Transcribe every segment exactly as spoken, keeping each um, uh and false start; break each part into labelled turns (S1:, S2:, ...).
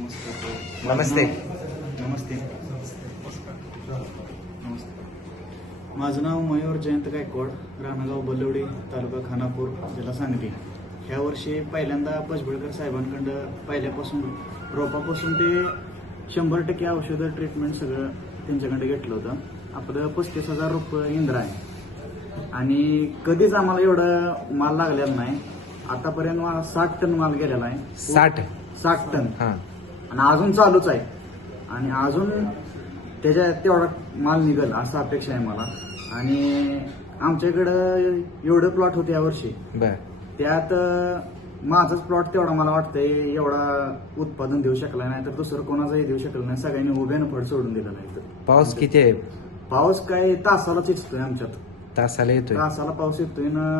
S1: नमस्ते.
S2: नमस्ते. माझं नाव मयूर जयंत गायकवाड, राणागाव बलवडी, तालुका खानापूर, जिल्हा सांगली. ह्या वर्षी पहिल्यांदा पचबळकर साहेबांकडं पहिल्यापासून रोपापासून ते शंभर टक्के औषधं ट्रीटमेंट सगळं त्यांच्याकडे घेतलं होतं. आपलं पस्तीस हजार रुपये इंद्रा आहे आणि कधीच आम्हाला एवढं माल लागलेला नाही. आतापर्यंत मला साठ टन माल गेलेला आहे.
S1: साठ
S2: साठ टन
S1: हा
S2: आणि अजून चालूच आहे आणि अजून त्याच्या तेवढा माल निघेल असं अपेक्षा आहे मला. आणि आमच्याकडं एवढं प्लॉट होते यावर्षी,
S1: बर
S2: त्यात माझाच प्लॉट तेवढा मला वाटतंय एवढा उत्पादन देऊ शकला नाही तर दुसरं कोणाचंही देऊ शकलं नाही. सगळ्यांनी उभ्यानं फळ सोडून दिलं नाही.
S1: पाऊस किती आहे?
S2: पाऊस काय तासालाच येतोय आमच्यात,
S1: तासाला येतोय.
S2: तासाला पाऊस येतोय ना.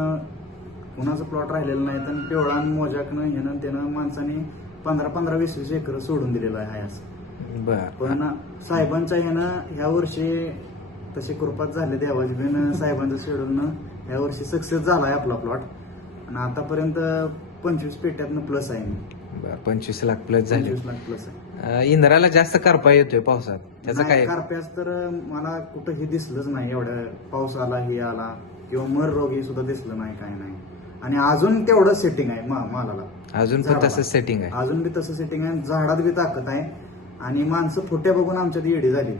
S2: कुणाचं प्लॉट राहिलेलं नाही तर पिवळा मोजाकनं ह्यानं त्यानं माणसाने पंधरा पंधरा वीस वीस एकर सोडून दिलेलं आहे असं.
S1: बर
S2: पण साहेबांच्या ह्यानं ह्या वर्षी तशी कृपात झाले देवाची बिन साहेबांचं शेड्यूलनं ह्या वर्षी सक्सेस झालाय आपला प्लॉट आणि आतापर्यंत पंचवीस पेट्यातनं प्लस आहे.
S1: बर पंचवीस लाख प्लस झाले.
S2: पंचवीस लाख प्लस आहे.
S1: अं, इंद्राला जास्त करपा येतोय पावसात, त्याचं
S2: नाही,
S1: काय?
S2: कारप्यास तर मला कुठंही दिसलंच नाही. एवढ्या पाऊस आला ही आला किंवा मर रोग हे सुद्धा दिसलं नाही, काय नाही. आणि अजून तेवढं सेटिंग आहे मा- मालाला.
S1: अजून पण
S2: झाडाला.
S1: तसं सेटिंग आहे.
S2: अजून बी तसं सेटिंग आहे. झाडात बी ताकद आहे आणि माणसं फुट्या बघून आमच्यात येडी झाली.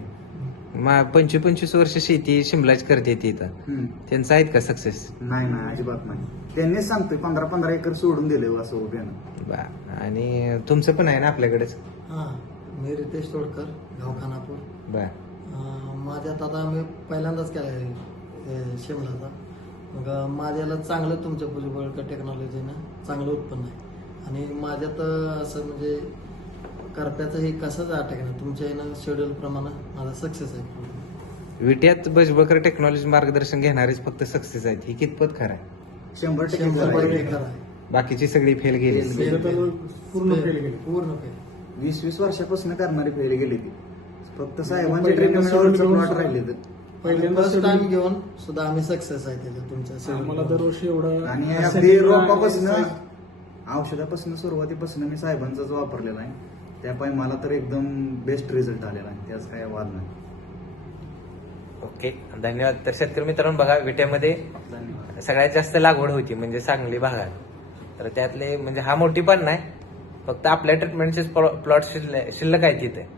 S1: मा- पंचवीस पंचवीस वर्ष शेती शिमलाच करते ती इथं.
S2: हम्म.
S1: त्यांचं आहेत का सक्सेस?
S2: नाही नाही अजिबात नाही. त्यांनीच सांगतोय पंधरा पंधरा एकर सोडून दिले असं उभ्यानं.
S1: बर आणि तुमचं पण आहे ना आपल्याकडेच?
S3: हां, मी रितेश तोडकर, गाव खानापूर.
S1: बर
S3: अं, माझ्यात आता मी पहिल्यांदाच केला आहे शिमलाचा. मग माझ्याला चांगलं तुमच्या भुजबळ टेक्नॉलॉजीनं चांगलं उत्पन्न आहे आणि माझ्यात असं म्हणजे करप्याचं हे कसंच अटॅक नाही. तुमच्या यानं शेड्यूल प्रमाणे माझा सक्सेस आहे.
S1: विट्यात बजबकर टेक्नॉलॉजी मार्गदर्शन घेणारेच फक्त सक्सेस आहेत, ही कितपत खरं आहे?
S2: शंभर टक्के
S3: शंभर
S2: खरं
S3: टक्के
S2: आहे.
S3: खरं आहे.
S1: बाकीची सगळी फेल गेली.
S2: फेल.
S3: पूर्ण फेल गेली. पूर्ण फेल.
S2: वीस वीस वर्षापासून करणारी फेरी गेली ती. फक्त साहेबांचे ट्रीटमेंटवरच प्लॉट राहिले ते.
S3: पहिल्यांदा फर्स्ट टाइम घेऊन सुद्धा आम्ही सक्सेस आहे त्याच्यात तुमच्या
S4: आम्हाला दरवर्षी एवढं
S2: आणि अगदी रोपापासून औषधापासून सुरुवातीपासून मी साहेबांचाच वापरलेला आहे. त्यापायी मला तर एकदम बेस्ट रिझल्ट आलेला आहे, त्याच काही वाद नाही.
S1: ओके, धन्यवाद. तर शेतकरी मित्रांनो बघा, विट्यामध्ये
S2: धन्यवाद.
S1: सगळ्यात जास्त लागवड होती म्हणजे सांगली भागात. तर त्यातले म्हणजे हा मोठी पण नाही, फक्त आपल्या ट्रीटमेंटचे प्लॉट शिल्लक आहे तिथे.